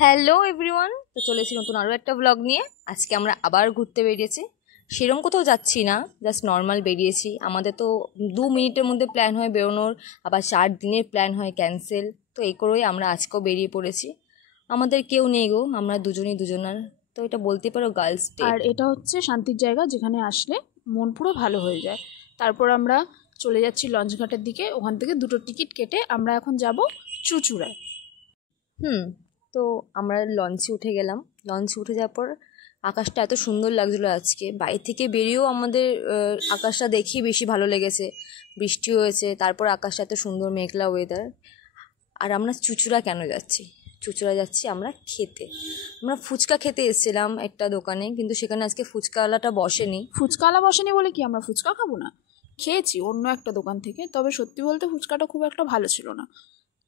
Hello everyone, তো চলে এসেছি নতুন আরও একটা ব্লগ নিয়ে। আজকে আমরা আবার ঘুরতে বেরিয়েছি। সেরকম কোথাও যাচ্ছি না, জাস্ট নর্মাল বেরিয়েছি। আমাদের তো 2 মিনিটের মধ্যে প্ল্যান হয় বেরোনোর, আবার 4 দিনের প্ল্যান হয় ক্যান্সেল। তো এই করেই আমরা আজকেও বেরিয়ে পড়েছি। আমাদের কেউ নেই গো, আমরা দুজনই দুজনার। তো এটা বলতে পারো গার্লস ডে। আর এটা হচ্ছে শান্তির জায়গা, যেখানে আসলে মন পুরো ভালো হয়ে যায়। তারপর আমরা চলে যাচ্ছি লঞ্চঘাটের দিকে। ওখান থেকে 2টো টিকিট কেটে আমরা এখন যাব চুঁচুড়ায়। তো আমরা লঞ্চে উঠে গেলাম। লঞ্চে উঠে যাওয়ার পর আকাশটা এত সুন্দর লাগছিলো আজকে। বাইরে থেকে বেরিয়েও আমাদের আকাশটা দেখেই বেশি ভালো লেগেছে। বৃষ্টি হয়েছে, তারপর আকাশটা এত সুন্দর মেঘলা ওয়েদার। আর আমরা চুঁচুড়া কেন যাচ্ছি? চুঁচুড়া যাচ্ছি আমরা খেতে। আমরা ফুচকা খেতে এসেছিলাম একটা দোকানে, কিন্তু সেখানে আজকে ফুচকাওয়ালাটা বসেনি। ফুচকাওয়ালা বসেনি বলে কি আমরা ফুচকা খাবো না? খেয়েছি অন্য একটা দোকান থেকে, তবে সত্যি বলতে ফুচকাটা খুব একটা ভালো ছিল না।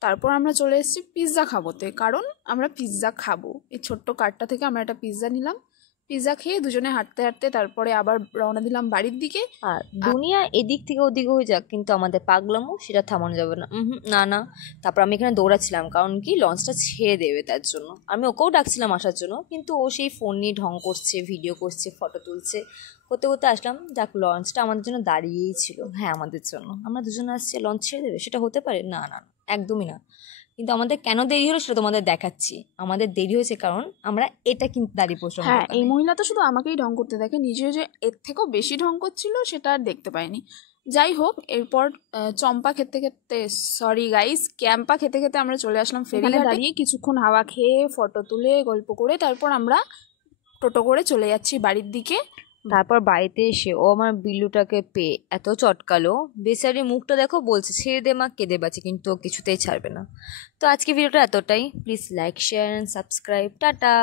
তারপর আমরা চলে এসেছি পিৎজা খাবোতে, কারণ আমরা পিৎজা খাবো। এই ছোট্ট কার্টটা থেকে আমরা একটা পিৎজা নিলাম। পিৎজা খেয়ে দুজনে হাঁটতে হাঁটতে তারপরে আবার রওনা দিলাম বাড়ির দিকে। আর দুনিয়া এদিক থেকে ওদিক হয়ে যাক, কিন্তু আমাদের পাগলামো সেটা থামানো যাবে না। না না। তারপর আমি এখানে দৌড়াচ্ছিলাম, কারণ কি লঞ্চটা ছেড়ে দেবে তার জন্য। আমি ওকেও ডাকছিলাম আসার জন্য, কিন্তু ও সেই ফোন নিয়ে ঢং করছে, ভিডিও করছে, ফটো তুলছে। করতে করতে আসলাম। যাক, লঞ্চটা আমাদের জন্য দাঁড়িয়েই ছিল। হ্যাঁ, আমাদের জন্য। আমরা দুজনে আসছি, লঞ্চ ছেড়ে দেবে, সেটা হতে পারে? না না না, একদমই না। কিন্তু আমাদের কেন দেরি হলো সেটা তোমাদের দেখাচ্ছি। আমাদের দেরি হয়েছে কারণ আমরা এটা কিন্তু দাঁড়িয়ে পড়লাম। হ্যাঁ, এই মহিলা তো শুধু আমাকেই ঢং করতে দেখে, নিজে যে এর থেকেও বেশি ঢং করছিল সেটা আর দেখতে পাইনি। যাই হোক, এরপর চম্পা খেতে খেতে, সরি গাইস, ক্যাম্পা খেতে খেতে আমরা চলে আসলাম ফেরিঘাটে। দাঁড়িয়ে কিছুক্ষণ হাওয়া খেয়ে, ফটো তুলে, গল্প করে তারপর আমরা টোটো করে চলে যাচ্ছি বাড়ির দিকে। তারপর বাড়িতে এসে ও আমার বিল্লুটাকে পেয়ে এত চটকালো, বেচারি মুখটা দেখো, বলছে ছেড়ে দে মা, কেঁদে বাঁচে, কিন্তু ও কিছুতেই ছাড়বে না। তো আজকে ভিডিওটা এতটাই। Please like, share and subscribe. Tata.